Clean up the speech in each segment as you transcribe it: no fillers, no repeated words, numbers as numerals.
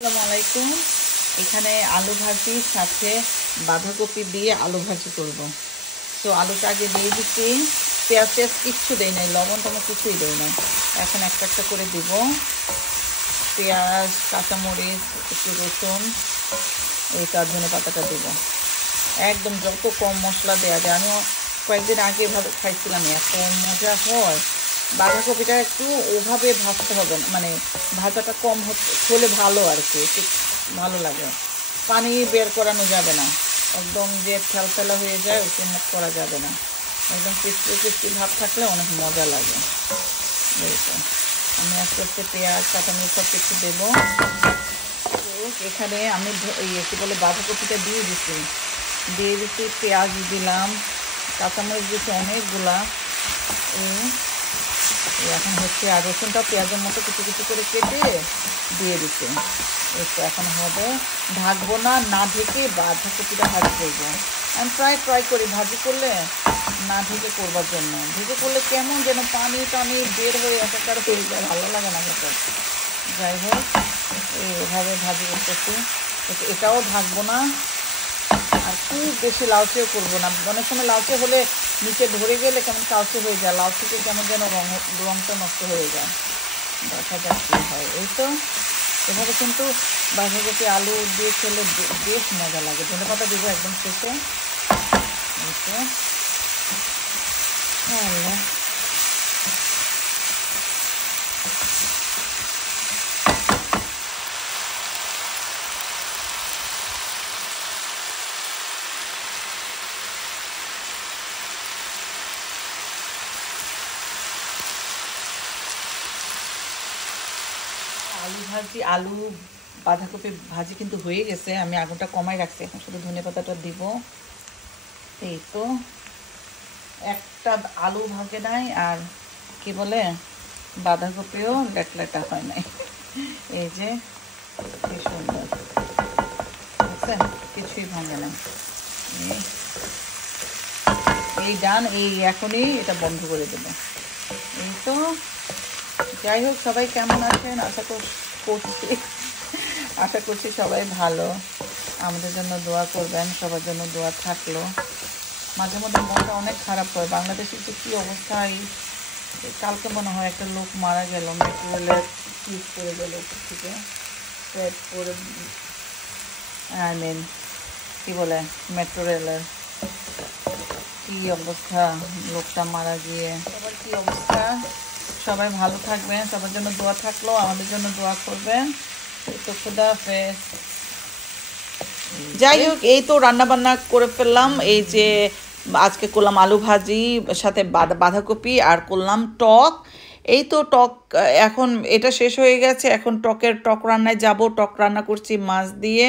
আসসালামু আলাইকুম। এখানে আলু ভাজির সাথে বাঁধাকপি দিয়ে আলু ভাজি করব। তো আলুটা আগে দিয়ে দিচ্ছি, পেঁয়াজ টেয়াজ কিচ্ছু দেই নাই, লবণ টবণ কিছুই দেই নাই। এখন একটা একটা করে দিব পেঁয়াজ, কাঁচামরিচ, একটু রসুন, এই ধনে পাতাটা দিব। একদম যত কম মশলা দেওয়া যায়। আমিও কয়েকদিন আগে এভাবে খাইছিলাম, এত মজা হয়। বাঁধাকপিটা একটু ওভাবে ভাজতে হবে না, মানে ভাজাটা কম হলে ভালো আর কি, একটু ভালো লাগে। পানি বের করানো যাবে না, একদম যে ফেলা হয়ে যায় ওরকম করা যাবে না। একদম ক্রিস্পি ক্রিস্পি ভাব থাকলে অনেক মজা লাগে। এইটা আমি আস্তে আস্তে পেঁয়াজ, কাঁচামরিচ সব কিছু দেবো। এখানে আমি কী বলে বাঁধাকপিটা দিয়ে দিচ্ছি, পেঁয়াজ দিলাম, কাঁচামরিচ দিচ্ছি অনেকগুলা। এখন হচ্ছে আর রসুনটা পেঁয়াজের মতো কিছু কিছু করে কেটে দিয়ে দিচ্ছে। একটু এখন হবে, ঢাকবো না, না ঢেকে বাঁধাকপিটা ভাজি করবো। আমি ট্রাই করি ভাজি করলে না ঢেকে করবার জন্য। ঢেকে করলে কেমন যেন পানি টানি বের হয়ে একাকার হয়ে যায়, ভালো লাগে না খেতে। যাই হোক, এভাবে ভাজি করতেছি। এটাও ঢাকবো না, আর খুব বেশি লালচেও করবো না। অনেক সময় লালচে হলে নিচে ধরে গেলে কেমন কালচে হয়ে যায়, লাল থেকে কেমন যেন রঙটা নষ্ট হয়ে যায়। দেখা যাক কী হয়। এই তো এভাবে কিন্তু বাঁধাকপি আলু দিয়ে খেলে বেশ মজা লাগে। ধনেপাতা দেবো একদম শেষে। এই তো আলু বাঁধাকপি ভাজি কিন্তু হয়ে গেছে। আমি আগুনটা কমাই রাখছি, এখন শুধু ধনেপাতাটা দিব। এই তো একটা আলু ভাগে নাই, আর কি বলে বাঁধাকপিও লেটলেটা হয় নাই। এই যে কি সুন্দর, বুঝছেন, কিছুই ভাঙে না। এই ডান, এখনই এটা বন্ধ করে দেবো। এই তো যাই হোক, সবাই কেমন আছেন? আশা করছি সবাই ভালো। আমাদের জন্য দোয়া করবেন, সবার জন্য দোয়া থাকলো। মাঝে মধ্যে মনটা অনেক খারাপ হয়। বাংলাদেশের যে কী অবস্থা, কালকে মনে হয় একটা লোক মারা গেল, মেট্রো রেলের স্লিপ করে গেল থেকে করে, কী বলে মেট্রো রেলের কী অবস্থা, লোকটা মারা গিয়ে। সবার কী অবস্থা? সবাই ভালো থাকবেন, সবার জন্য দোয়া থাকলো, আমাদের জন্য দোয়া করবেন। তো খুদা হাফেজ। যাই হোক, এই তো রান্না বান্না করে ফেললাম। এই যে আজকে করলাম আলু ভাজি সাথে বাঁধাকপি, আর করলাম টক। এই তো টক এখন এটা শেষ হয়ে গেছে, এখন টক রান্নায় যাব। টক রান্না করছি মাছ দিয়ে।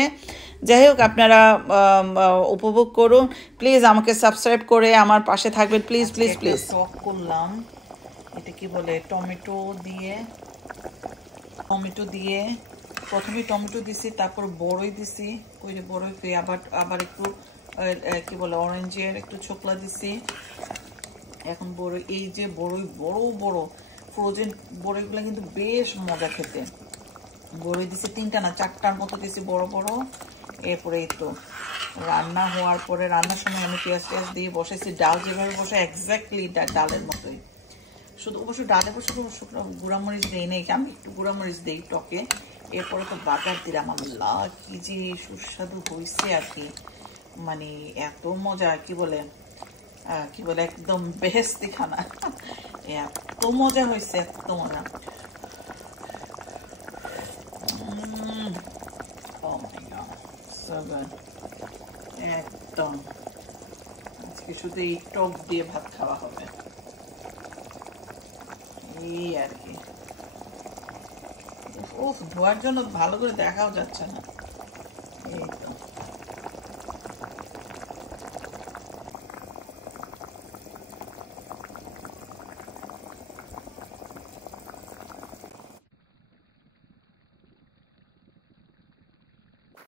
যাই হোক, আপনারা উপভোগ করুন। প্লিজ আমাকে সাবস্ক্রাইব করে আমার পাশে থাকবেন, প্লিজ প্লিজ প্লিজ। টক করলাম, এটা কি বলে টমেটো দিয়ে প্রথমে টমেটো দিছি, তারপর বড়ই দিছি। ওই যে বড়ই পেয়ে আবার একটু কি বলে অরেঞ্জের একটু ছোকলা দিছি। এখন বড়ই, এই যে বড়ই বড় বড় ফ্রোজেন বড়ইগুলো কিন্তু বেশ মজা খেতে। বড়ই দিছি 3টা না 4টার মতো দিছি বড় বড়। এরপরে এই তো রান্না হওয়ার পরে, রান্নার সময় আমি পেঁয়াজ দিয়ে বসাইছি। ডাল যেভাবে বসে এক্স্যাক্টলি ডালের মতোই, শুধু অবশ্য ডালে বসে শুকনো গুঁড়ামরিচ দিই না, আমি একটু গুঁড়ামরিচ দিই টকে। এরপরে তো বাটার দিলাম। আল্লাহ, কি যে সুস্বাদু হয়েছে আর কি, মানে এত মজা, কি বলে একদম বেহেস্তি খানা। এত মজা হয়েছে, এত মজা। একদম আজকে শুধু এই টক দিয়ে ভাত খাওয়া হবে, এই আর কি। ধোয়ার জন্য ভালো করে দেখাও যাচ্ছে না।